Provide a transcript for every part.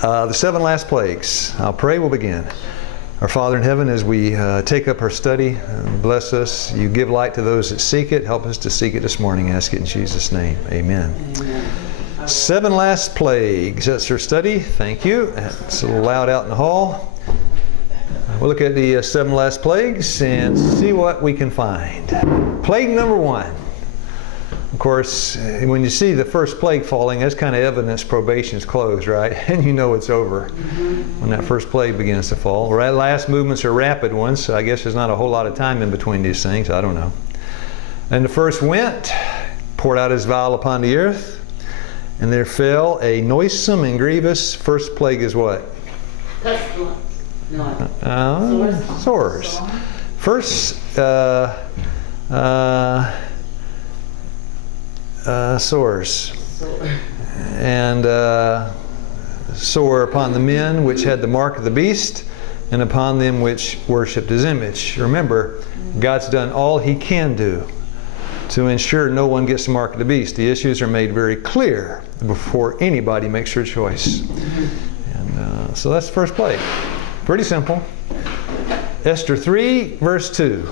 The 7 last plagues. I'll pray, we'll begin. Our Father in heaven, as we take up our study, bless us. You give light to those that seek it. Help us to seek it this morning. Ask it in Jesus' name. Amen. Amen. 7 last plagues. That's our study. Thank you. It's a little loud out in the hall. We'll look at the 7 last plagues and see what we can find. Plague number 1. Of course, when you see the first plague falling, that's kind of evidence probation's closed, right? And you know it's over when that first plague begins to fall. Right, last movements are rapid ones, so I guess there's not a whole lot of time in between these things. I don't know. And the first went, poured out his vial upon the earth, and there fell a noisome and grievous. First plague is what? Pestilence. Sores. First, sores. And sore upon the men which had the mark of the beast, and upon them which worshipped his image. Remember, God's done all He can do to ensure no one gets the mark of the beast. The issues are made very clear before anybody makes their choice. And so that's the first plague. Pretty simple. Esther 3, verse 2.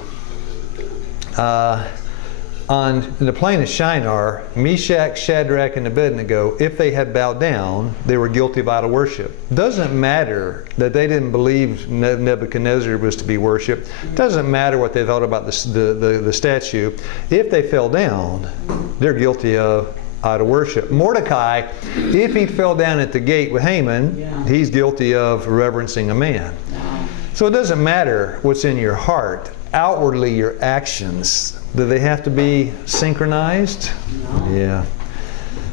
On the plain of Shinar, Meshach, Shadrach, and Abednego, if they had bowed down, they were guilty of idol worship. Doesn't matter that they didn't believe Nebuchadnezzar was to be worshipped. Doesn't matter what they thought about the statue. If they fell down, they're guilty of idol worship. Mordecai, if he fell down at the gate with Haman, he's guilty of reverencing a man. So it doesn't matter what's in your heart. Outwardly, your actions, do they have to be synchronized? No. Yeah.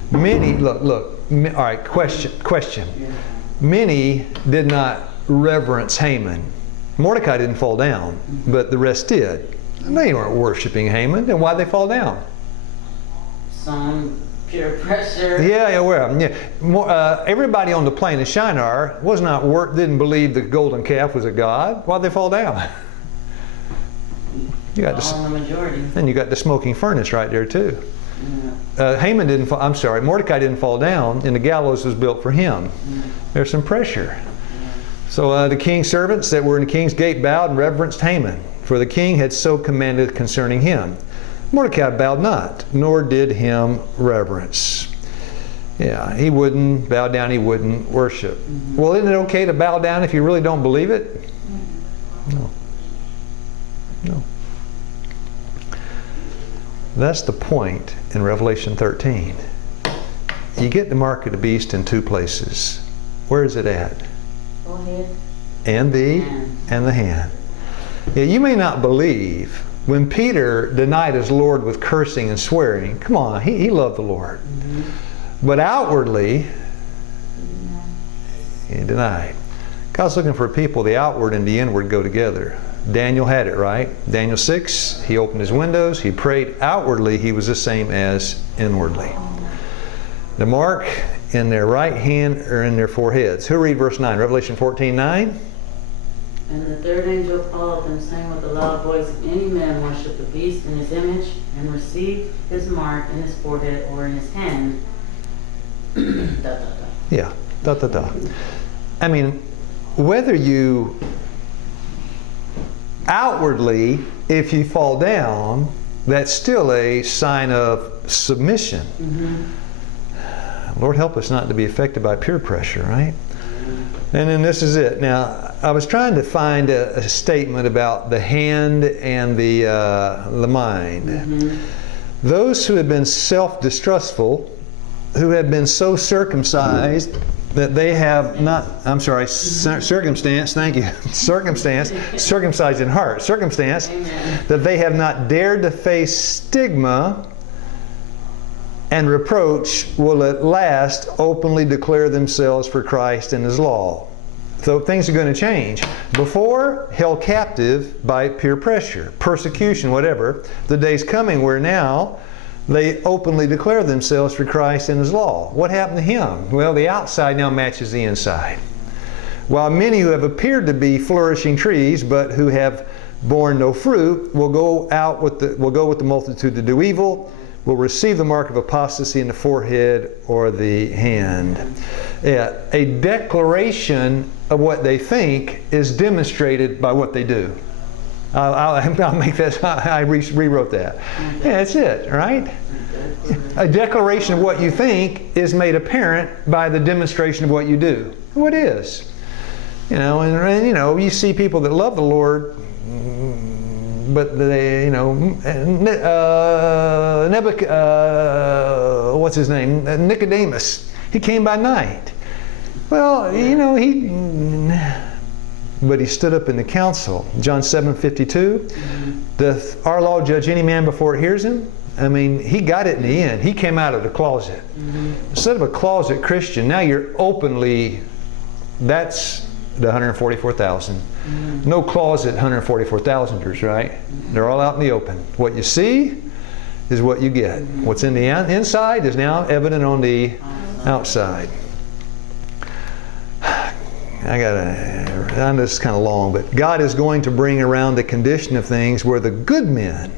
Many, look, all right, question. Many did not reverence Haman. Mordecai didn't fall down, but the rest did. They weren't worshiping Haman. Then why'd they fall down? Some peer pressure. Everybody on the plain of Shinar didn't believe the golden calf was a god. Why'd they fall down? You got the majority. Then you got the smoking furnace right there too. Yeah. Mordecai didn't fall down, and the gallows was built for him. There's some pressure. So the king's servants that were in the king's gate bowed and reverenced Haman, for the king had so commanded concerning him. Mordecai bowed not, nor did him reverence. Yeah, he wouldn't bow down, he wouldn't worship. Well, isn't it okay to bow down if you really don't believe it? No. That's the point in Revelation 13. You get the mark of the beast in 2 places. Where is it at? Forehead. And the hand. Yeah, you may not believe. When Peter denied his Lord with cursing and swearing, come on, he loved the Lord. But outwardly, he denied. God's looking for people, the outward and the inward go together. Daniel had it, right? Daniel 6, he opened his windows, he prayed. Outwardly, he was the same as inwardly. The mark in their right hand or in their foreheads. Who read verse 9? Revelation 14:9. And the third angel followed them, saying with a loud voice, if any man worship the beast in his image, and receive his mark in his forehead or in his hand, Yeah, I mean, whether you outwardly, if you fall down, that's still a sign of submission. Lord help us not to be affected by peer pressure, right? And then this is it. Now, I was trying to find a statement about the hand and the mind. Those who have been self-distrustful, who have been so circumcised that they have not, circumcised in heart, that they have not dared to face stigma and reproach, will at last openly declare themselves for Christ and His law. So things are going to change. Before, held captive by peer pressure, persecution, whatever. The day's coming where now they openly declare themselves for Christ and His law. What happened to him? Well, the outside now matches the inside. While many who have appeared to be flourishing trees, but who have borne no fruit, will go with the multitude to do evil, will receive the mark of apostasy in the forehead or the hand. Yeah, a declaration of what they think is demonstrated by what they do. I'll make that, I rewrote that. Yeah, that's it, right? A declaration of what you think is made apparent by the demonstration of what you do. What is? You know, and you know, you see people that love the Lord, but they, you know, what's his name? Nicodemus. He came by night. Well, you know, but he stood up in the council. John 7:52. Doth our law judge any man before it hears him? I mean, he got it in the end. He came out of the closet. Instead of a closet Christian, now you're openly, that's the 144,000. No closet 144,000ers, right? They're all out in the open. What you see is what you get. What's in the inside is now evident on the outside. I know this is kind of long, but God is going to bring around the condition of things where the good men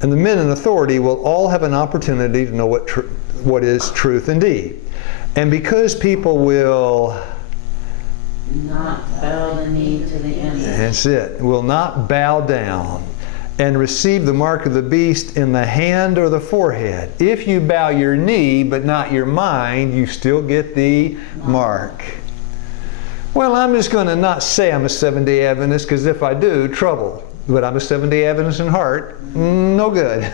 and the men in authority will all have an opportunity to know what is truth indeed. And because people will not bow the knee to the image. That's it. Will not bow down and receive the mark of the beast in the hand or the forehead. If you bow your knee but not your mind, you still get the mark. Well, I'm just going to not say I'm a Seventh-day Adventist, because if I do, trouble. But I'm a Seventh-day Adventist in heart. No good.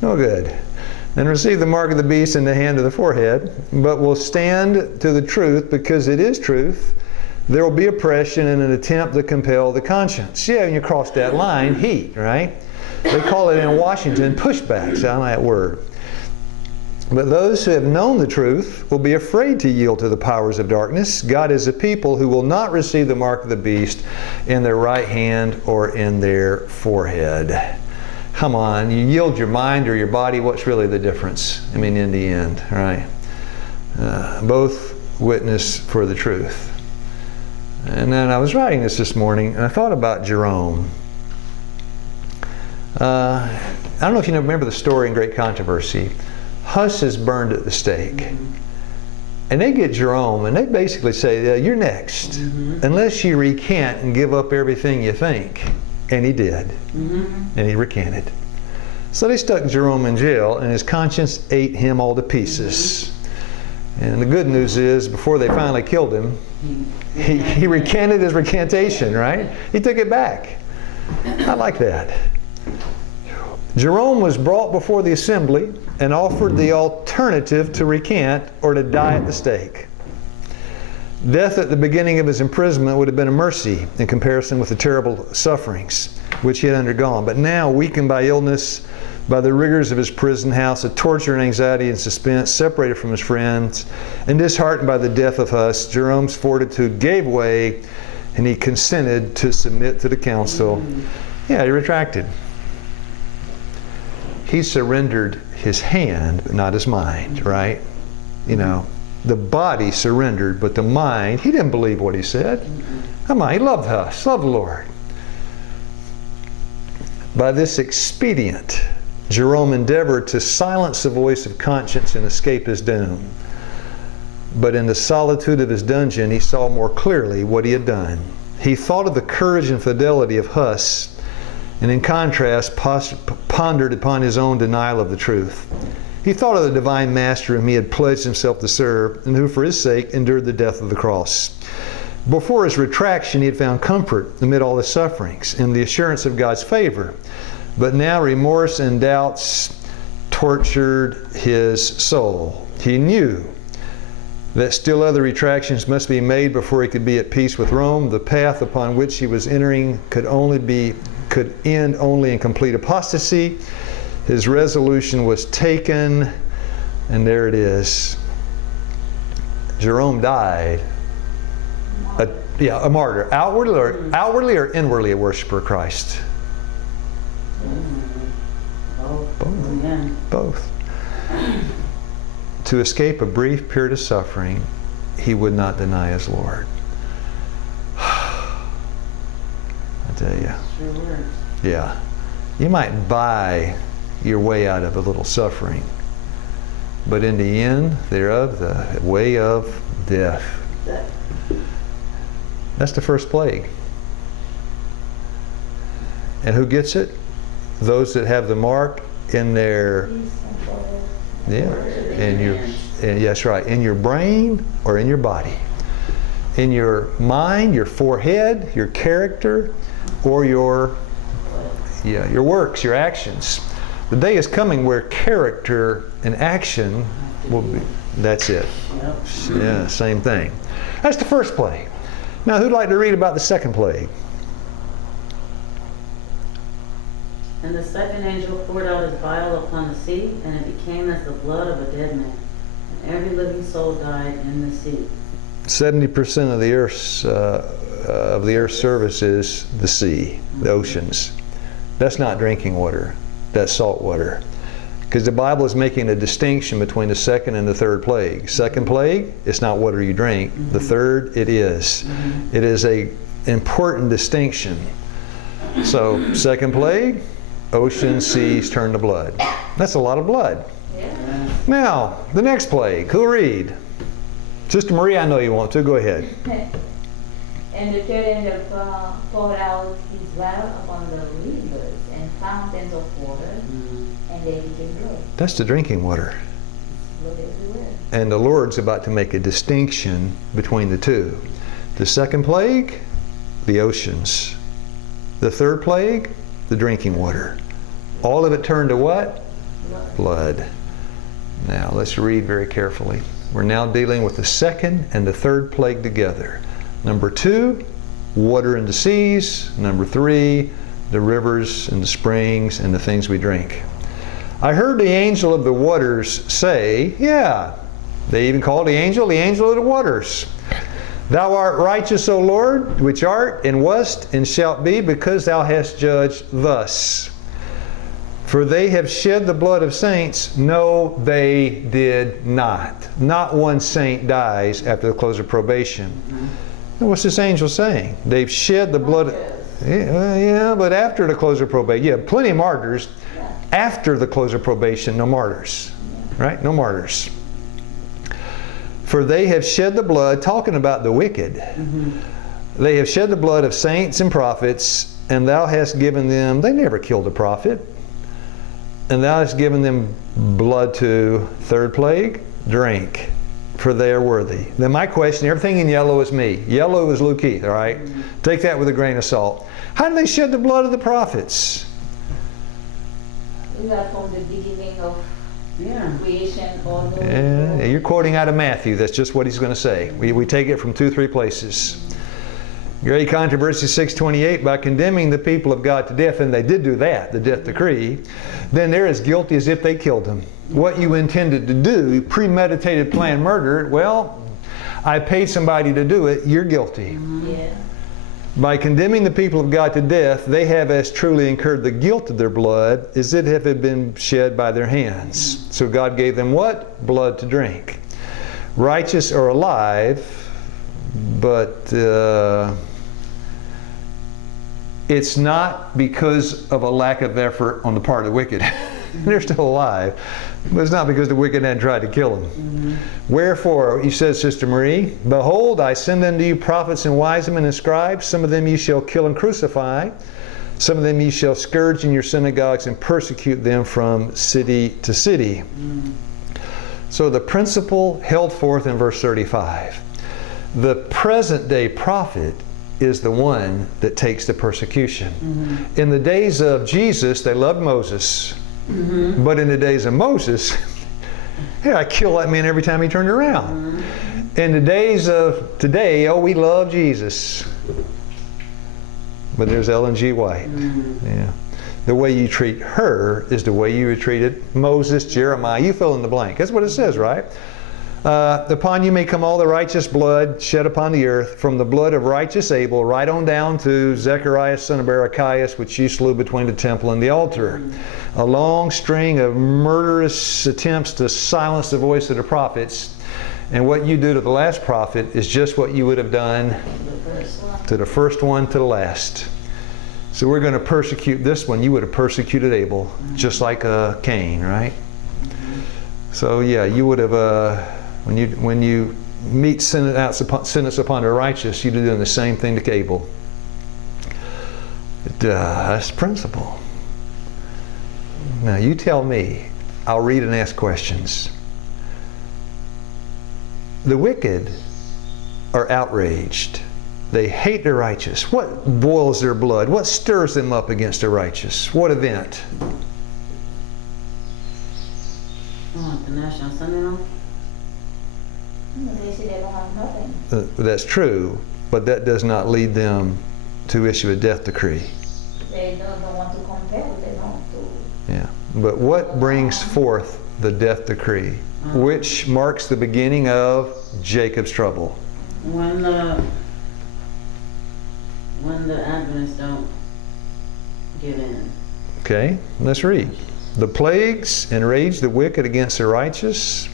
No good. And receive the mark of the beast in the hand of the forehead, but will stand to the truth because it is truth. There will be oppression and an attempt to compel the conscience. Yeah, when you cross that line, heat, right? They call it in Washington pushbacks. I don't know that word. But those who have known the truth will be afraid to yield to the powers of darkness. God is a people who will not receive the mark of the beast in their right hand or in their forehead. Come on, you yield your mind or your body, what's really the difference? I mean, in the end, right? Both witness for the truth. And then I was writing this morning, and I thought about Jerome. I don't know if you remember the story in Great Controversy. Huss is burned at the stake. And they get Jerome, and they basically say, you're next, unless you recant and give up everything you think. And he did. And he recanted. So they stuck Jerome in jail, and his conscience ate him all to pieces. And the good news is, before they finally killed him, he recanted his recantation, right? He took it back. I like that. Jerome was brought before the assembly and offered the alternative to recant or to die at the stake. Death at the beginning of his imprisonment would have been a mercy in comparison with the terrible sufferings which he had undergone. But now, weakened by illness, by the rigors of his prison house, of torture and anxiety and suspense, separated from his friends, and disheartened by the death of Huss, Jerome's fortitude gave way, and he consented to submit to the council. Yeah, he retracted. He surrendered his hand, but not his mind, right? You know, the body surrendered, but the mind, he didn't believe what he said. Come on, he loved us, loved the Lord. By this expedient, Jerome endeavored to silence the voice of conscience and escape his doom. But in the solitude of his dungeon, he saw more clearly what he had done. He thought of the courage and fidelity of Huss, and in contrast, pondered upon his own denial of the truth. He thought of the divine master whom he had pledged himself to serve, and who for his sake endured the death of the cross. Before his retraction, he had found comfort amid all his sufferings in the assurance of God's favor. But now remorse and doubts tortured his soul. He knew that still other retractions must be made before he could be at peace with Rome. The path upon which he was entering could end only in complete apostasy. His resolution was taken, and there it is. Jerome died a martyr, outwardly or inwardly a worshiper of Christ. Both. To escape a brief period of suffering, he would not deny his Lord. I tell you. Yeah. You might buy your way out of a little suffering, but in the end thereof the way of death. That's the first plague. And who gets it? Those that have the mark in their, that's right, in your brain or in your body. In your mind, your forehead, your character, or your works, your actions. The day is coming where character and action will be, that's it. Yeah, same thing. That's the first plague. Now, who'd like to read about the second plague? And the second angel poured out his vial upon the sea, and it became as the blood of a dead man. And every living soul died in the sea. 70% of the earth's surface is the sea, the oceans. That's not drinking water. That's salt water. Because the Bible is making a distinction between the second and the third plague. Second plague, it's not water you drink. The third, it is. It is a important distinction. So, second plague, ocean, seas turn to blood. That's a lot of blood. Yeah. Now, the next plague, who'll read? Sister Marie, I know you want to. Go ahead. And the third angel poured out his vial upon the rivers and fountains of water, and they became blood. That's the drinking water. Blood everywhere. And the Lord's about to make a distinction between the two. The second plague, the oceans. The third plague, the drinking water. All of it turned to what? Blood. Now, let's read very carefully. We're now dealing with the second and the third plague together. Number 2, water in the seas. Number 3, the rivers and the springs and the things we drink. I heard the angel of the waters say, they even called the angel of the waters. Thou art righteous, O Lord, which art and wast and shalt be, because thou hast judged thus. For they have shed the blood of saints. No, they did not. Not one saint dies after the close of probation. And what's this angel saying? They've shed the blood. Yeah, but after the close of probation. Yeah, plenty of martyrs. After the close of probation, no martyrs. Right? No martyrs. For they have shed the blood, talking about the wicked. They have shed the blood of saints and prophets, and thou hast given them, they never killed a prophet. And thou hast given them blood to, third plague, drink, for they are worthy. Then my question, everything in yellow is me. Yellow is Luke Keith, all right? Take that with a grain of salt. How did they shed the blood of the prophets? We are from the beginning of creation all the Yeah, you're quoting out of Matthew. That's just what he's going to say. We take it from 2-3 places. Great Controversy 6:28, by condemning the people of God to death, and they did do that, the death decree, then they're as guilty as if they killed him. What you intended to do, premeditated planned murder, well, I paid somebody to do it, you're guilty. Yeah. By condemning the people of God to death, they have as truly incurred the guilt of their blood as it had been shed by their hands. So God gave them what? Blood to drink. Righteous or alive, but it's not because of a lack of effort on the part of the wicked. They're still alive, but it's not because the wicked hadn't tried to kill them. Wherefore, he says, Sister Marie, behold, I send unto you prophets and wise men and scribes. Some of them you shall kill and crucify. Some of them you shall scourge in your synagogues and persecute them from city to city. So the principle held forth in verse 35. The present day prophet is the one that takes the persecution. In the days of Jesus, they loved Moses. But in the days of Moses, I kill that man every time he turned around. In the days of today, we love Jesus. But there's Ellen G. White. Yeah. The way you treat her is the way you treated Moses, Jeremiah. You fill in the blank. That's what it says, right? Upon you may come all the righteous blood shed upon the earth, from the blood of righteous Abel right on down to Zechariah son of Barachias, which you slew between the temple and the altar. A long string of murderous attempts to silence the voice of the prophets. And what you do to the last prophet is just what you would have done to the first one to the last. So we're going to persecute this one. You would have persecuted Abel, just like Cain, right? So yeah, you would have, when you meet sentence upon the righteous, you'd be doing the same thing to Cable. That's principle. Now you tell me, I'll read and ask questions. The wicked are outraged. They hate the righteous. What boils their blood? What stirs them up against the righteous? What event? The National Sunday. They say they don't have nothing. That's true, but that does not lead them to issue a death decree. They don't want to compare. They don't to. Yeah. But what brings forth the death decree, which marks the beginning of Jacob's trouble? When the Adventists don't give in. Okay, let's read. The plagues enraged the wicked against the righteous.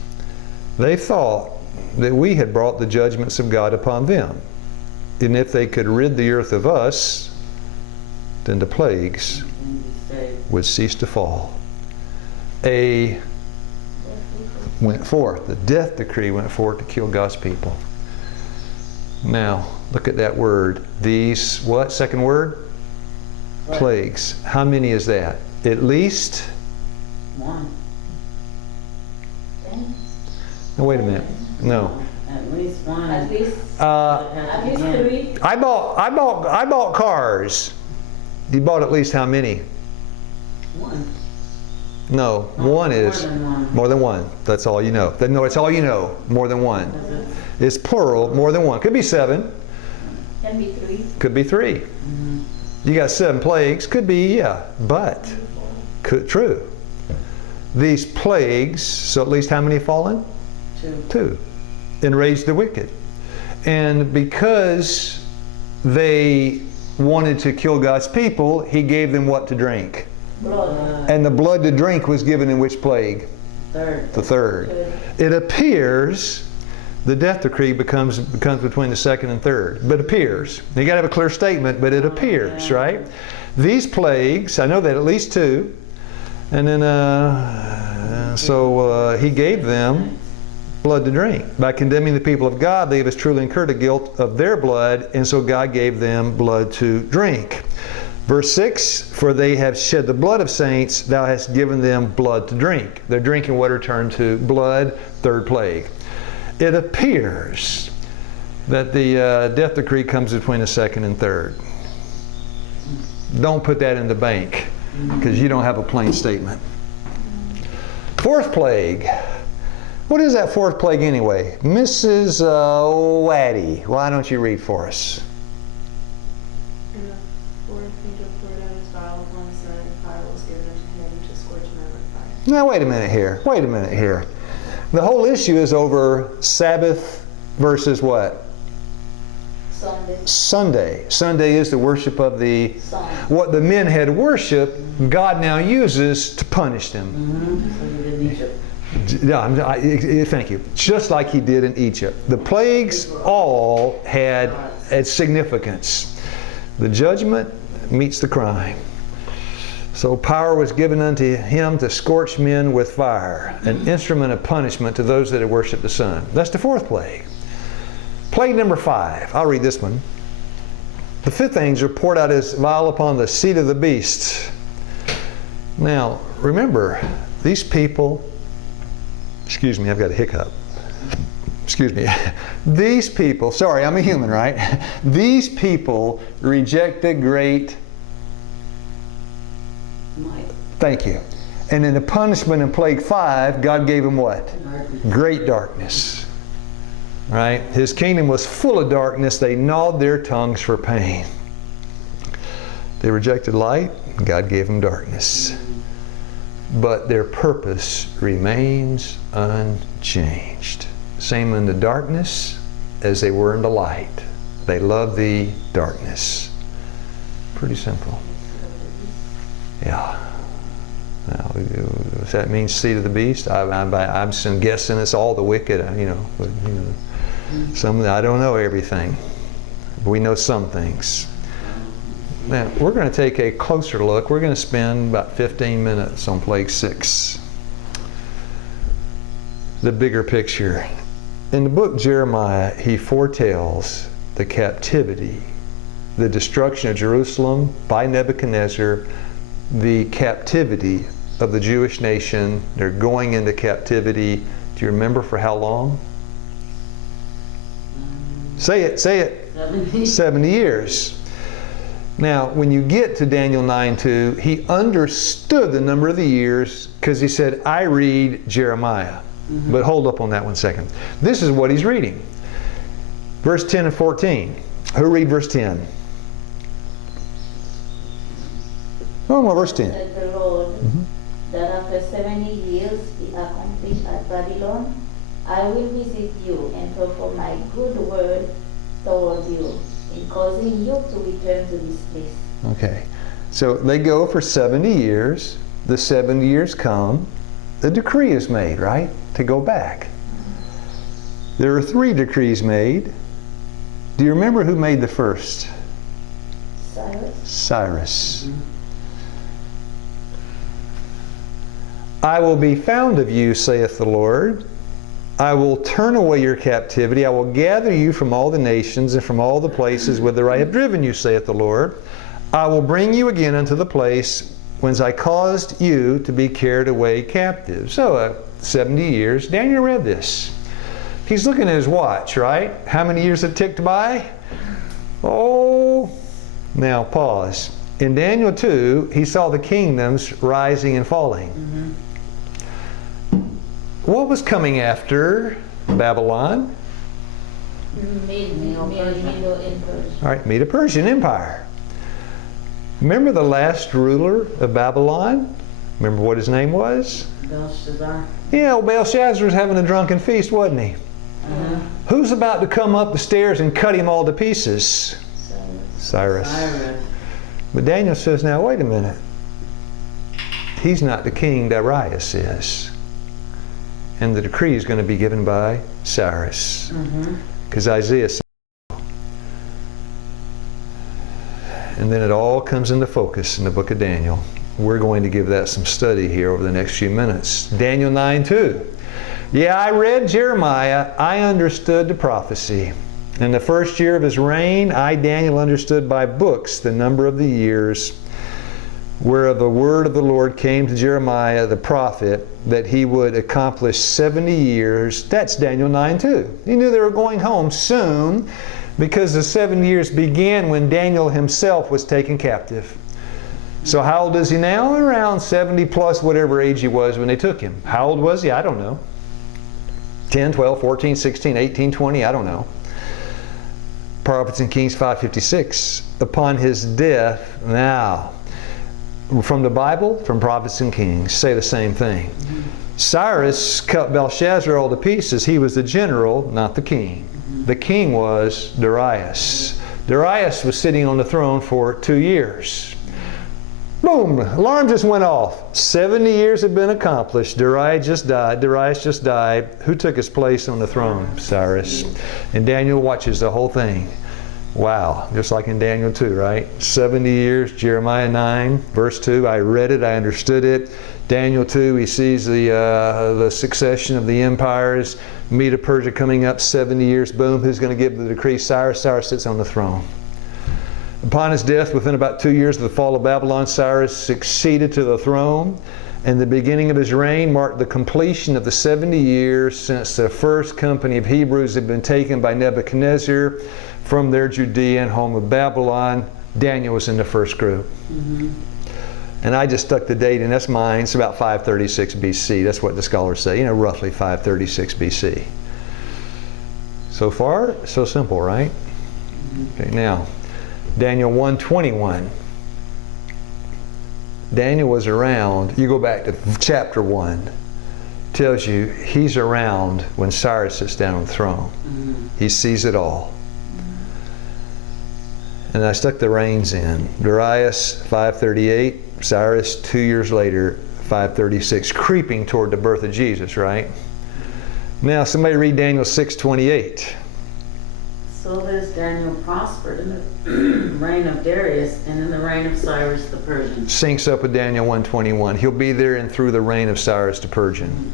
They thought that we had brought the judgments of God upon them. And if they could rid the earth of us, then the plagues would cease to fall. Went forth. The death decree went forth to kill God's people. Now, look at that word. These, what? Second word? What? Plagues. How many is that? At least? One. No, wait a minute. No. At least one. At least At least three. I bought cars. You bought at least how many? One. No, one is More than one. more than one. That's all you know. No, it's all you know. More than one. Is it? It's plural. More than one. Could be 7. Can be 3. Could be 3. You got 7 plagues. Could be, yeah. But true. These plagues. So at least how many have fallen? 2. Enraged the wicked. And because they wanted to kill God's people, He gave them what to drink. Blood. And the blood to drink was given in which plague? Third. The 3rd. It appears the death decree becomes between the 2nd and 3rd. But appears. You got to have a clear statement, but it appears, right? These plagues, I know that at least 2. And then, so He gave them blood to drink. By condemning the people of God, they have truly incurred the guilt of their blood, and so God gave them blood to drink. Verse 6, for they have shed the blood of saints, thou hast given them blood to drink. They're drinking water turned to blood, 3rd plague. It appears that the death decree comes between the 2nd and 3rd. Don't put that in the bank, because you don't have a plain statement. 4th plague. What is that 4th plague anyway? Mrs. Waddy, why don't you read for us? And the 4th angel poured out his vial upon the sun, and fire was given unto him to scorch men with fire. Now wait a minute here. The whole issue is over Sabbath versus what? Sunday. Sunday. Sunday is the worship of the Sun. what the men had worshipped, God now uses to punish them. So you did Egypt. Thank you. Just like He did in Egypt. The plagues all had significance. The judgment meets the crime. So power was given unto Him to scorch men with fire, an instrument of punishment to those that had worshipped the sun. That's the 4th plague. Plague number 5. I'll read this one. The 5th angel poured out his vial upon the seat of the beast. Now, remember, these people, excuse me, I've got a hiccup. Excuse me. These people, sorry, I'm a human, right? These people rejected great. Mike. Thank you. And in the punishment in plague 5, God gave them what? Darkness. Great darkness. Right? His kingdom was full of darkness. They gnawed their tongues for pain. They rejected light. God gave them darkness. But their purpose remains unchanged. Same in the darkness as they were in the light. They love the darkness. Pretty simple. Yeah. Now, does that mean seed of the beast? I'm guessing it's all the wicked, but, some, I don't know everything. We know some things. Now, we're going to take a closer look. We're going to spend about 15 minutes on plague 6. the bigger picture. In the book Jeremiah, he foretells the captivity, the destruction of Jerusalem by Nebuchadnezzar, the captivity of the Jewish nation. They're going into captivity. Do you remember for how long? Say it, say it. 70 years. Now, when you get to Daniel 9:2, he understood the number of the years because he said, I read Jeremiah. But hold up on that 1 second. This is what he's reading. Verse 10 and 14. Who read verse 10? Oh, well, verse 10. Said the Lord, that after 70 years be accomplished at Babylon, I will visit you and perform my good word toward you, in causing you to return to this place. Okay. So they go for 70 years. The 70 years come. The decree is made, right? To go back. There are 3 decrees made. Do you remember who made the first? Cyrus. I will be found of you, saith the Lord. I will turn away your captivity. I will gather you from all the nations and from all the places whither I have driven you, saith the Lord. I will bring you again unto the place whence I caused you to be carried away captive. So, 70 years. Daniel read this. He's looking at his watch, right? How many years have ticked by? Oh, now pause. In Daniel 2, he saw the kingdoms rising and falling. What was coming after Babylon? Middle Empire. All right, Medo-Persian Empire. Remember the last ruler of Babylon? Remember what his name was? Belshazzar. Yeah, old Belshazzar was having a drunken feast, wasn't he? Who's about to come up the stairs and cut him all to pieces? Cyrus. But Daniel says, now wait a minute. He's not the king, Darius is. And the decree is going to be given by Cyrus. Because Isaiah said, and then it all comes into focus in the book of Daniel. We're going to give that some study here over the next few minutes. Daniel 9:2. Yeah, I read Jeremiah. I understood the prophecy. In the first year of his reign, I, Daniel, understood by books the number of the years whereof the word of the Lord came to Jeremiah the prophet, that he would accomplish 70 years. That's Daniel 9:2. He knew they were going home soon because the 7 years began when Daniel himself was taken captive. So how old is he now? Around 70 plus whatever age he was when they took him. How old was he? I don't know. 10, 12, 14, 16, 18, 20, I don't know. Prophets and Kings 5:56. Upon his death, now, from the Bible, from Prophets and Kings, say the same thing. Cyrus cut Belshazzar all to pieces. He was the general, not the king. The king was Darius. Darius was sitting on the throne for 2 years. Boom! Alarm just went off. 70 years had been accomplished. Darius just died. Who took his place on the throne? Cyrus. And Daniel watches the whole thing. Wow. Just like in Daniel 2, right? 70 years. Jeremiah 9, verse 2. I read it. I understood it. Daniel 2, he sees the succession of the empires. Medo-Persia coming up 70 years. Boom. Who's going to give the decree? Cyrus. Cyrus sits on the throne. Upon his death, within about 2 years of the fall of Babylon, Cyrus succeeded to the throne, and the beginning of his reign marked the completion of the 70 years since the first company of Hebrews had been taken by Nebuchadnezzar from their Judean home of Babylon. Daniel was in the first group. And I just stuck the date in. That's mine. It's about 536 BC. That's what the scholars say. You know, roughly 536 BC. So far, so simple, right? Okay, now, Daniel 1:21. Daniel was around. You go back to chapter 1. Tells you he's around when Cyrus sits down on the throne. He sees it all. And I stuck the reigns in. Darius 538. Cyrus 2 years later, 536. Creeping toward the birth of Jesus, right? Now somebody read Daniel 6:28. So this Daniel prospered in the reign of Darius and in the reign of Cyrus the Persian. Syncs up with Daniel 1:21. He'll be there and through the reign of Cyrus the Persian.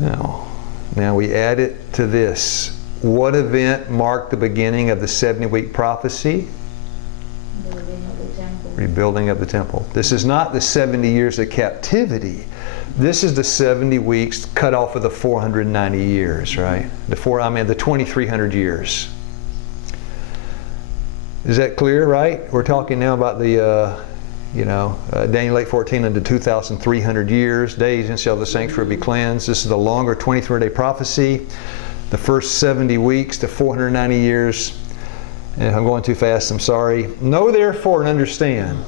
Now we add it to this. What event marked the beginning of the 70-week prophecy? Building of the temple. Rebuilding of the temple. This is not the 70 years of captivity. This is the 70 weeks cut off of the 490 years, right? The 2,300 years. Is that clear, right? We're talking now about the, Daniel 8:14 unto 2,300 years, days, and shall the sanctuary be cleansed. This is the longer 23-day prophecy. The first 70 weeks to 490 years. And if I'm going too fast, I'm sorry. Know therefore and understand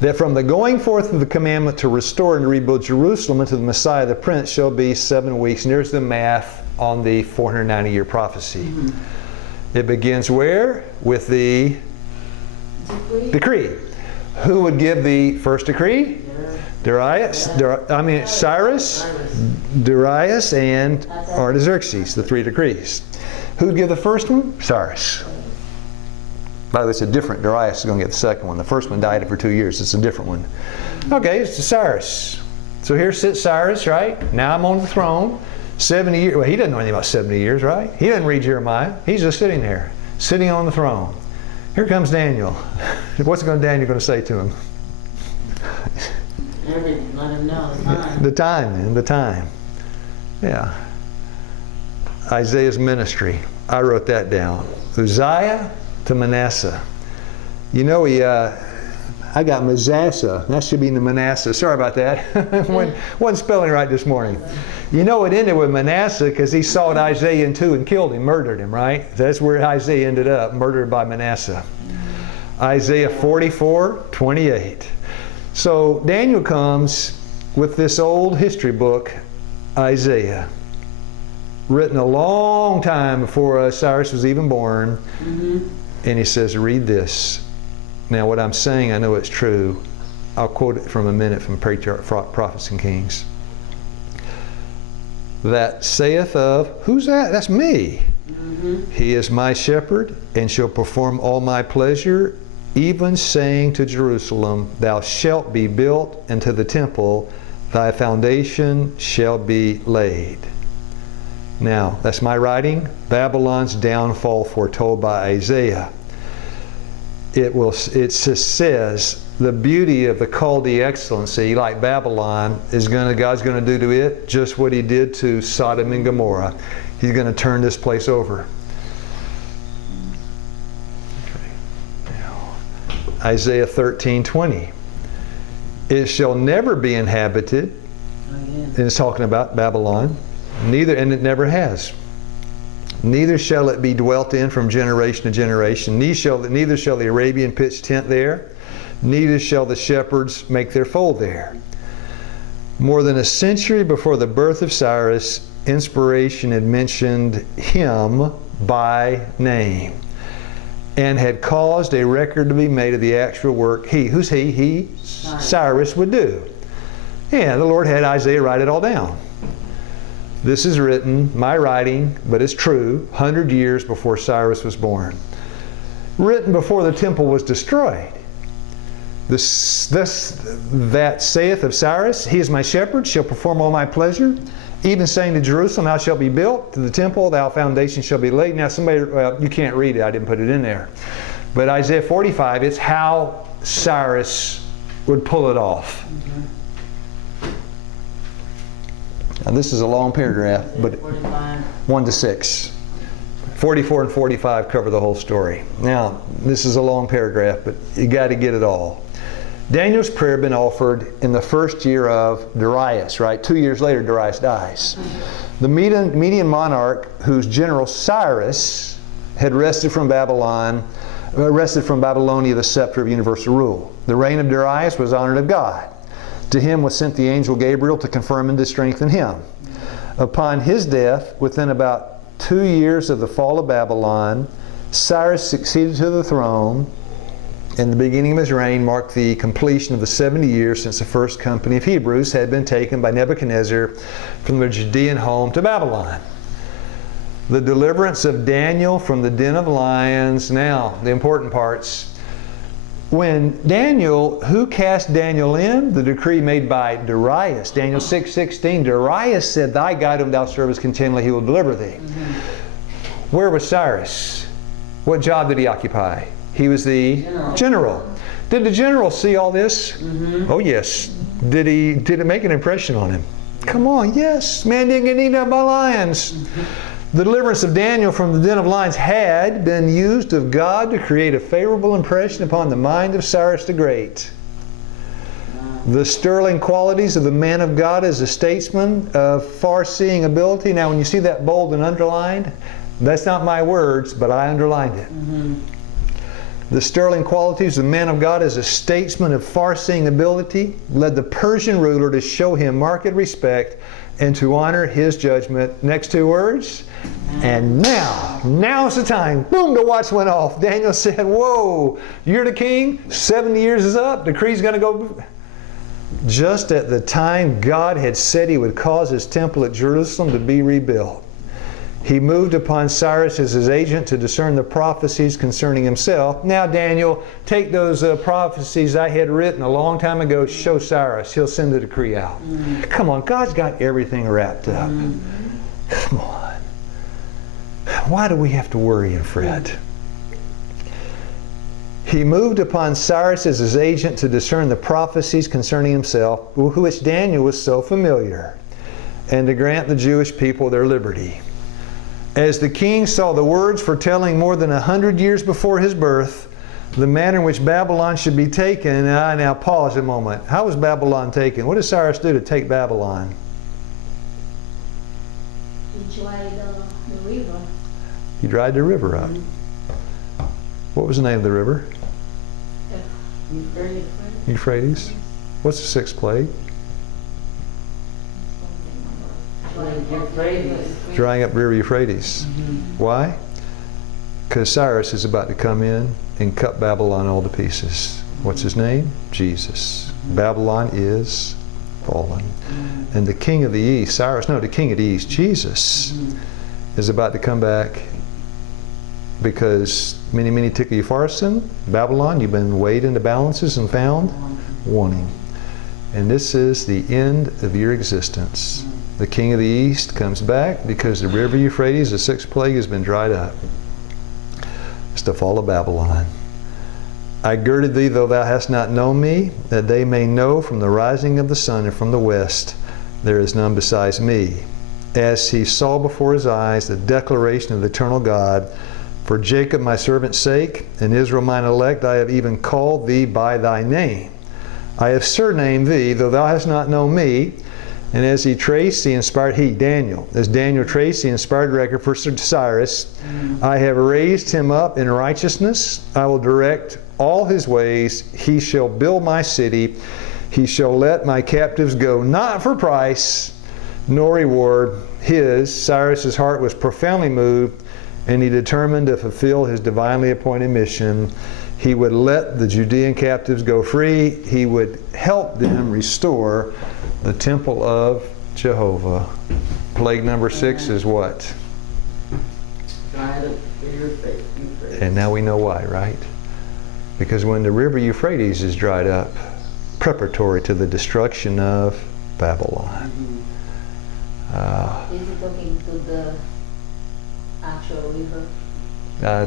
that from the going forth of the commandment to restore and to rebuild Jerusalem unto the Messiah the Prince shall be 7 weeks. And there's the math on the 490-year prophecy. Mm-hmm. It begins where? With the decree. Who would give the first decree? Cyrus, Darius, and Artaxerxes, the 3 decrees. Who would give the first one? Cyrus. By the way, it's a different. Darius is going to get the second one. The first one died for 2 years. It's a different one. Okay, it's Cyrus. So here sits Cyrus, right? Now I'm on the throne. 70 years. Well, he doesn't know anything about 70 years, right? He doesn't read Jeremiah. He's just sitting there, sitting on the throne. Here comes Daniel. What's Daniel going to say to him? Everything. Let him know the time. The time, man. The time. Yeah. Isaiah's ministry. I wrote that down. Uzziah to Manasseh. I got Manasseh. That should be the Manasseh. Sorry about that. Wasn't spelling right this morning. It ended with Manasseh because he sought Isaiah in two and killed him, murdered him, right? That's where Isaiah ended up, murdered by Manasseh. Isaiah 44:28. So Daniel comes with this old history book, Isaiah, written a long time before Cyrus was even born. Mm-hmm. And he says, read this. Now what I'm saying, I know it's true. I'll quote it from a minute from Prophets and Kings. That saith of, who's that? That's me. Mm-hmm. He is my shepherd and shall perform all my pleasure, even saying to Jerusalem, thou shalt be built into the temple, thy foundation shall be laid. Now, that's my writing. Babylon's downfall foretold by Isaiah. It says the beauty of the Chaldee excellency, like Babylon, God's going to do to it just what He did to Sodom and Gomorrah. He's going to turn this place over. Okay. Now, Isaiah 13:20. It shall never be inhabited. And it's talking about Babylon. And it never has. Neither shall it be dwelt in from generation to generation. Neither shall the Arabian pitch tent there. Neither shall the shepherds make their fold there. More than a century before the birth of Cyrus, inspiration had mentioned him by name and had caused a record to be made of the actual work who's he? Cyrus would do. Yeah, the Lord had Isaiah write it all down. This is written, my writing, but it's true, 100 years before Cyrus was born. Written before the temple was destroyed. That saith of Cyrus, he is my shepherd, shall perform all my pleasure. Even saying to Jerusalem, thou shalt be built, to the temple, thou foundation shall be laid. Now you can't read it, I didn't put it in there. But Isaiah 45, it's how Cyrus would pull it off. Mm-hmm. Now this is a long paragraph, but 1 to 6. 44 and 45 cover the whole story. Now, this is a long paragraph, but you got to get it all. Daniel's prayer had been offered in the first year of Darius, right? 2 years later, Darius dies. The Median monarch, whose general Cyrus had wrested from Babylonia the scepter of universal rule. The reign of Darius was honored of God. To him was sent the angel Gabriel to confirm and to strengthen him. Upon his death, within about 2 years of the fall of Babylon, Cyrus succeeded to the throne, and the beginning of his reign marked the completion of the 70 years since the first company of Hebrews had been taken by Nebuchadnezzar from their Judean home to Babylon. The deliverance of Daniel from the den of lions. Now, the important parts. when Daniel, who cast Daniel in? The decree made by Darius. Daniel 6:16. Darius said, "Thy God whom thou servest continually, he will deliver thee." Where was Cyrus? What job did he occupy? He was the general. Did the general see all this? Oh yes. Did it make an impression on him? Come on, yes. Man didn't get eaten up by lions. The deliverance of Daniel from the den of lions had been used of God to create a favorable impression upon the mind of Cyrus the Great. The sterling qualities of the man of God as a statesman of far-seeing ability. Now, when you see that bold and underlined, that's not my words, but I underlined it. The sterling qualities of the man of God as a statesman of far-seeing ability led the Persian ruler to show him marked respect and to honor his judgment. Next two words. And now's the time. Boom, the watch went off. Daniel said, whoa, you're the king? 70 years is up. Decree's going to go. Just at the time God had said he would cause his temple at Jerusalem to be rebuilt. He moved upon Cyrus as his agent to discern the prophecies concerning himself. Now, Daniel, take those prophecies I had written a long time ago, show Cyrus. He'll send the decree out. Come on, God's got everything wrapped up. Come on. Why do we have to worry and fret? He moved upon Cyrus as his agent to discern the prophecies concerning himself, with which Daniel was so familiar, and to grant the Jewish people their liberty. As the king saw the words foretelling more than 100 years before his birth, the manner in which Babylon should be taken. Now pause a moment. How was Babylon taken? What did Cyrus do to take Babylon? He dried the river. He dried the river up. What was the name of the river? Euphrates. What's the sixth plague? Drying up the river Euphrates. Why? Because Cyrus is about to come in and cut Babylon all to pieces. What's his name? Jesus. Babylon is fallen. And the king of the east, the king of the east, Jesus, is about to come back because many tickle you farson. Babylon, you've been weighed into balances and found wanting. And this is the end of your existence. The king of the east comes back because the river Euphrates, the sixth plague, has been dried up. It's the fall of Babylon. I girded thee, though thou hast not known me, that they may know from the rising of the sun and from the west, there is none besides me. As he saw before his eyes the declaration of the eternal God, for Jacob my servant's sake, and Israel mine elect, I have even called thee by thy name. I have surnamed thee, though thou hast not known me. And as he traced the inspired, as Daniel traced the inspired record for Cyrus, I have raised him up in righteousness. I will direct all his ways. He shall build my city. He shall let my captives go, not for price, nor reward. Cyrus's heart was profoundly moved, and he determined to fulfill his divinely appointed mission. He would let the Judean captives go free. He would help them restore the temple of Jehovah. Plague number 6 is what? And now we know why, right? Because when the river Euphrates is dried up, preparatory to the destruction of Babylon. Is it talking to the actual river?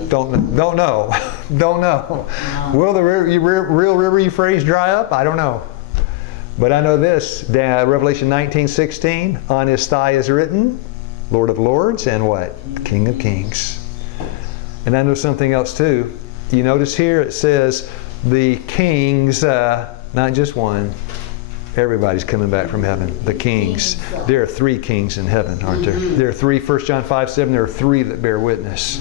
Don't know. Don't know. Will the real river Euphrates dry up? I don't know. But I know this, Revelation 19:16, on his thigh is written, Lord of Lords, and what? King of Kings. And I know something else too. You notice here it says the kings, not just one, everybody's coming back from heaven. The kings. There are 3 kings in heaven, aren't there? There are 3, 1 John 5:7, there are 3 that bear witness.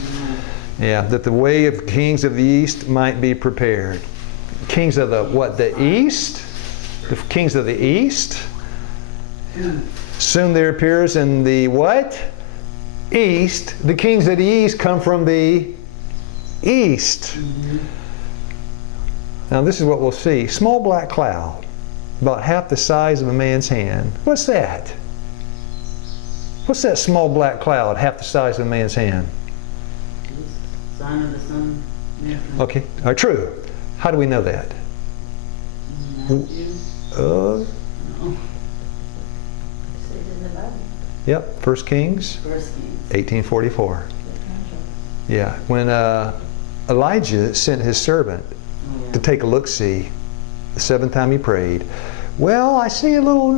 Yeah, that the way of kings of the east might be prepared. Kings of the what? The east? The kings of the east? Soon there appears in the what? East. The kings of the east come from the east. Now this is what we'll see. Small black cloud, about half the size of a man's hand. What's that? What's that small black cloud, half the size of a man's hand? Sign of the sun. Okay, true. How do we know that? Matthew. Uh, No. So it's in the Bible. yep, 1 Kings 1 Kings. 18:44. Yeah, when Elijah sent his servant Oh, yeah. to take a look-see, the seventh time he prayed, well, I see a little...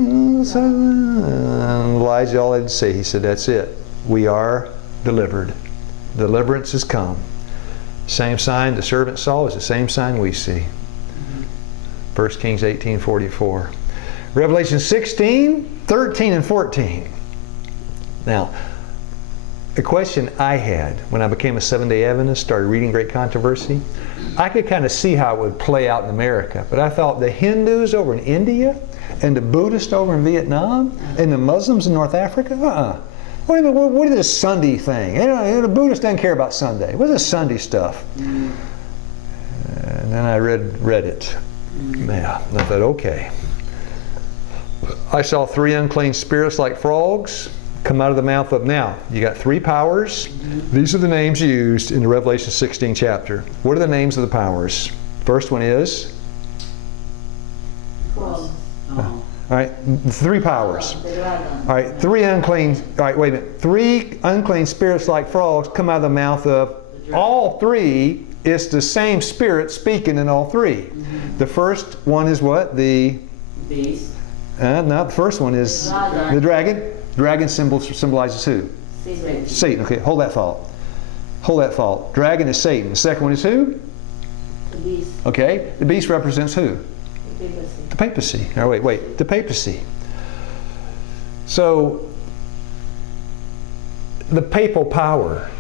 Elijah, all he had to say, he said, that's it. We are delivered. Deliverance has come. Same sign the servant saw is the same sign we see. 1 Kings 18:44. Revelation 16, 13, and 14. Now, a question I had when I became a Seventh-day Adventist, started reading Great Controversy, I could kind of see how it would play out in America. But I thought the Hindus over in India, and the Buddhists over in Vietnam, and the Muslims in North Africa, what is this Sunday thing? You know, the Buddhist doesn't care about Sunday. What's this Sunday stuff? And then I read it. Yeah, and I thought, okay. I saw 3 unclean spirits like frogs come out of the mouth of... Now, you got 3 powers. These are the names used in the Revelation 16 chapter. What are the names of the powers? First one is... Frogs. Oh. All right, 3 powers. The dragon. All right, 3 unclean... All right, wait a minute. 3 unclean spirits like frogs come out of the mouth of... All 3, it's the same spirit speaking in all 3. The first one is what? The... Beast. No, the first one is Dragon. the dragon. Dragon symbolizes who? Satan. Satan. Okay, hold that thought. Hold that thought. Dragon is Satan. The second one is who? The beast. Okay, the beast represents who? The papacy. The papacy. Oh, wait, the papacy. So, the papal power.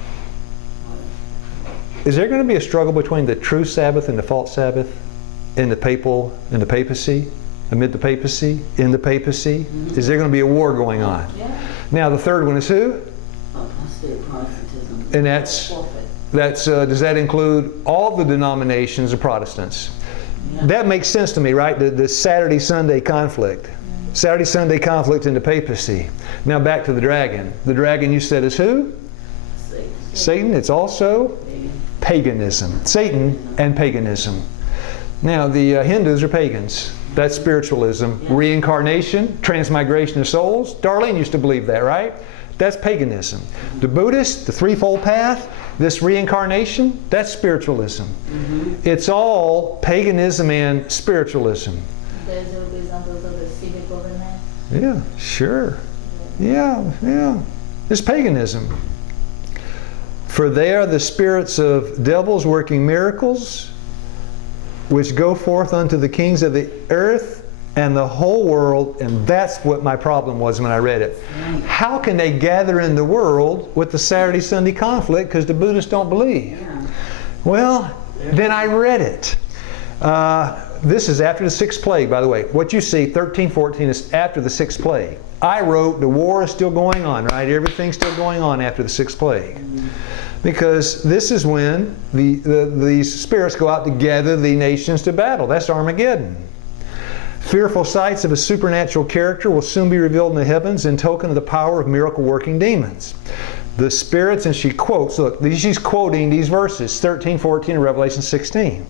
Is there going to be a struggle between the true Sabbath and the false Sabbath in the papacy? Amid the papacy? In the papacy? Is there going to be a war going on? Yeah. Now, the third one is who? Apostate Protestantism. And that's Prophet. does that include all the denominations of Protestants? Yeah. That makes sense to me, right? The Saturday-Sunday conflict. Saturday-Sunday conflict in the papacy. Now back to the dragon. The dragon you said is who? Satan. Satan. It's also Pagan. paganism. Satan and paganism. Now the Hindus are pagans. That's spiritualism. Yeah. Reincarnation, transmigration of souls. Darlene used to believe that, right? That's paganism. The Buddhist, the threefold path, this reincarnation, that's spiritualism. It's all paganism and spiritualism. There's a example of the civic government. Yeah, sure. Yeah. It's paganism. For they are the spirits of devils working miracles, which go forth unto the kings of the earth and the whole world, and that's what my problem was when I read it. How can they gather in the world with the Saturday-Sunday conflict because the Buddhists don't believe? Yeah. Well, then I read it. This is after the 6th plague, by the way. What you see, 13, 14, is after the 6th plague. I wrote, the war is still going on, right? Everything's still going on after the 6th plague. Because this is when these spirits go out to gather the nations to battle. That's Armageddon. Fearful sights of a supernatural character will soon be revealed in the heavens in token of the power of miracle-working demons. The spirits, and she quotes, look, she's quoting these verses, 13, 14, and Revelation 16.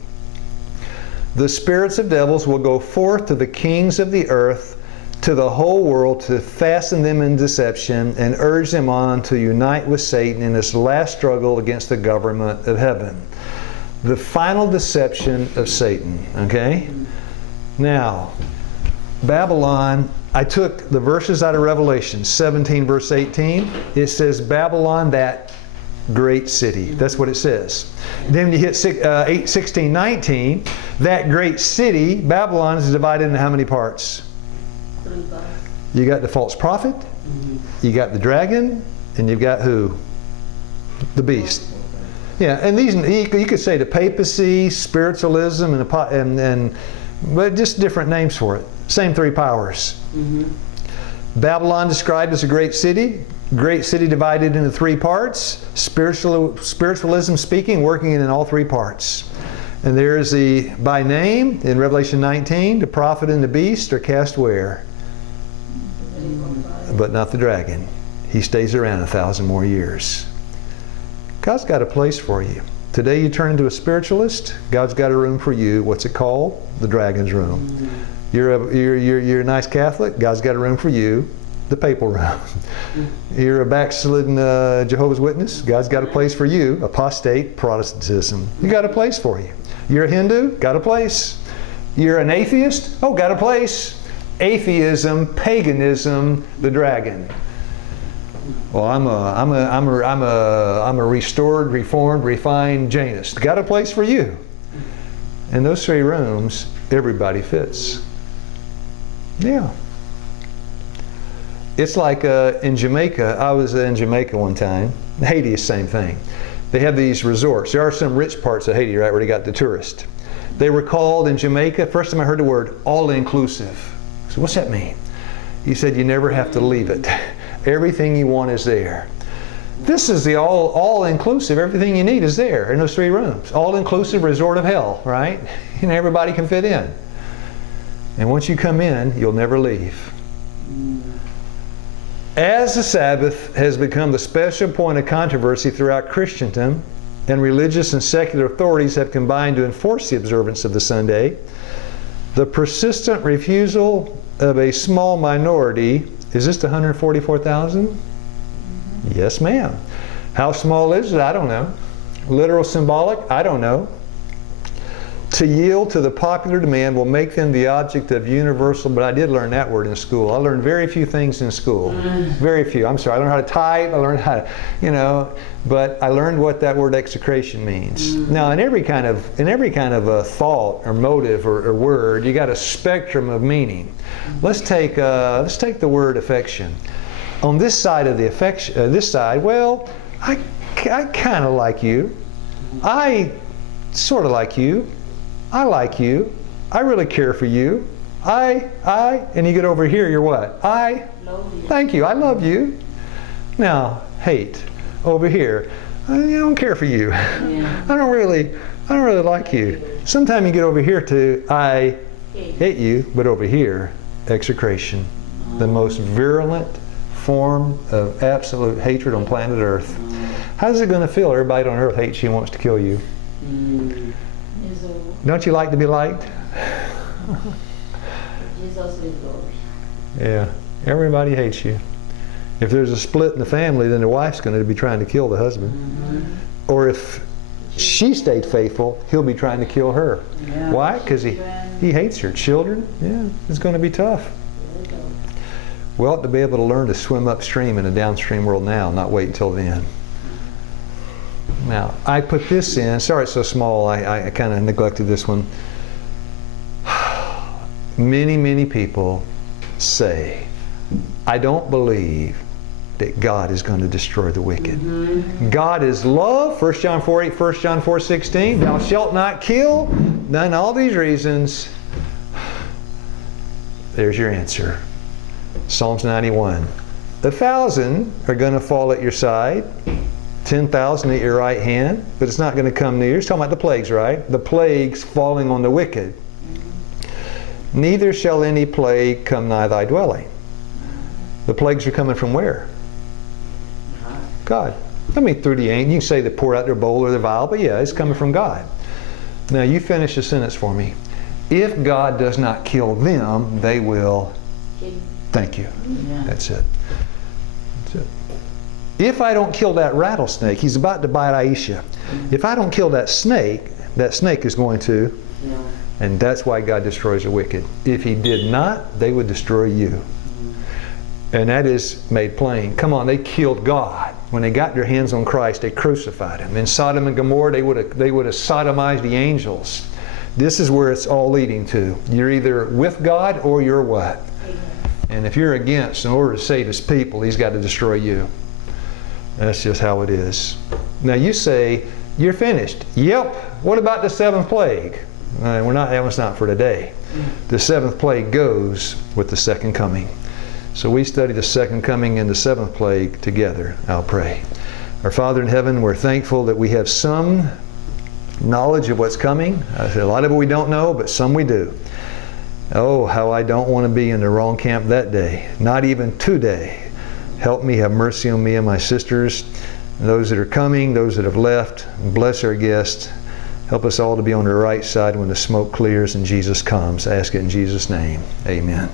The spirits of devils will go forth to the kings of the earth, to the whole world, to fasten them in deception and urge them on to unite with Satan in this last struggle against the government of heaven. The final deception of Satan, okay? Now, Babylon, I took the verses out of Revelation 17 verse 18. It says Babylon, that great city. That's what it says. Then when you hit 16, 19, that great city, Babylon, is divided into how many parts? 3 parts. You got the false prophet, you got the dragon, and you've got who? The beast. Yeah, and these, you could say the papacy, spiritualism, and but just different names for it. Same 3 powers. Babylon described as a great city divided into 3 parts. Spiritualism speaking, working in all 3 parts. And there's the, by name, in Revelation 19, the prophet and the beast are cast where? But not the dragon. He stays around 1,000 more years. God's got a place for you. Today you turn into a spiritualist, God's got a room for you. What's it called? The dragon's room. You're a nice Catholic, God's got a room for you. The papal room. You're a backslidden Jehovah's Witness, God's got a place for you. Apostate Protestantism, you got a place for you. You're a Hindu, got a place. You're an atheist, oh, got a place. Atheism, paganism, the dragon. Well, I'm a restored, reformed, refined Jainist. Got a place for you. In those three rooms, everybody fits. Yeah. It's like in Jamaica. I was in Jamaica one time. Haiti is the same thing. They have these resorts. There are some rich parts of Haiti, right, where they got the tourists. They were called in Jamaica, first time I heard the word, all-inclusive. So what's that mean? He said you never have to leave it. Everything you want is there. This is the all-inclusive. Everything you need is there in those three rooms. All-inclusive resort of hell, right? And everybody can fit in. And once you come in, you'll never leave. As the Sabbath has become the special point of controversy throughout Christendom, and religious and secular authorities have combined to enforce the observance of the Sunday, the persistent refusal of a small minority, is this the 144,000? Yes, ma'am. How small is it? I don't know. Literal, symbolic? I don't know. To yield to the popular demand will make them the object of universal, but I did learn that word in school. I learned very few things in school. Very few. I'm sorry. I learned how to type. I learned how to, but I learned what that word execration means. Now, in every kind of thought or motive or word, you got a spectrum of meaning. Let's take the word affection. On this side of the affection, well, I kind of like you. I sort of like you. I like you. I really care for you. And you get over here, you're what? I love you. Thank you. I love you. Now, hate. Over here, I don't care for you. Yeah. I don't really like you. Sometime you get over here to I hate you, but over here, execration. The most virulent form of absolute hatred on planet Earth. How's it going to feel? Everybody on Earth hates you and wants to kill you. Don't you like to be liked? Jesus will go. Yeah, everybody hates you. If there's a split in the family, then the wife's going to be trying to kill the husband. Or if she stayed faithful, he'll be trying to kill her. Yeah. Why? Because he hates her. Children, yeah, it's going to be tough. We ought to be able to learn to swim upstream in a downstream world now, not wait until then. Now, I put this in. Sorry it's so small. I kind of neglected this one. Many people say, I don't believe that God is going to destroy the wicked. God is love, 1 John 4:8, 1 John 4:16. Thou shalt not kill. None, all these reasons. There's your answer. Psalms 91. 1,000 are going to fall at your side. 10,000 at your right hand, but it's not going to come near. It's talking about the plagues, right? The plagues falling on the wicked. Neither shall any plague come nigh thy dwelling. The plagues are coming from where? God. I mean, through the angel. You can say they pour out their bowl or their vial, but yeah, it's coming from God. Now, you finish the sentence for me. If God does not kill them, they will. Thank you. Yeah. That's it. That's it. If I don't kill that rattlesnake, he's about to bite Aisha. If I don't kill that snake is going to. Yeah. And that's why God destroys the wicked. If he did not, they would destroy you. And that is made plain. Come on, they killed God. When they got their hands on Christ, they crucified him. In Sodom and Gomorrah, they would have sodomized the angels. This is where it's all leading to. You're either with God or you're what? And if you're against, in order to save his people, he's got to destroy you. That's just how it is. Now you say, you're finished. Yep. What about the seventh plague? That one's not for today. The seventh plague goes with the second coming. So we study the second coming and the seventh plague together. I'll pray. Our Father in heaven, we're thankful that we have some knowledge of what's coming. A lot of it we don't know, but some we do. Oh, how I don't want to be in the wrong camp that day. Not even today. Help me, have mercy on me and my sisters. those that are coming, those that have left. Bless our guests. Help us all to be on the right side when the smoke clears and Jesus comes. I ask it in Jesus' name. Amen.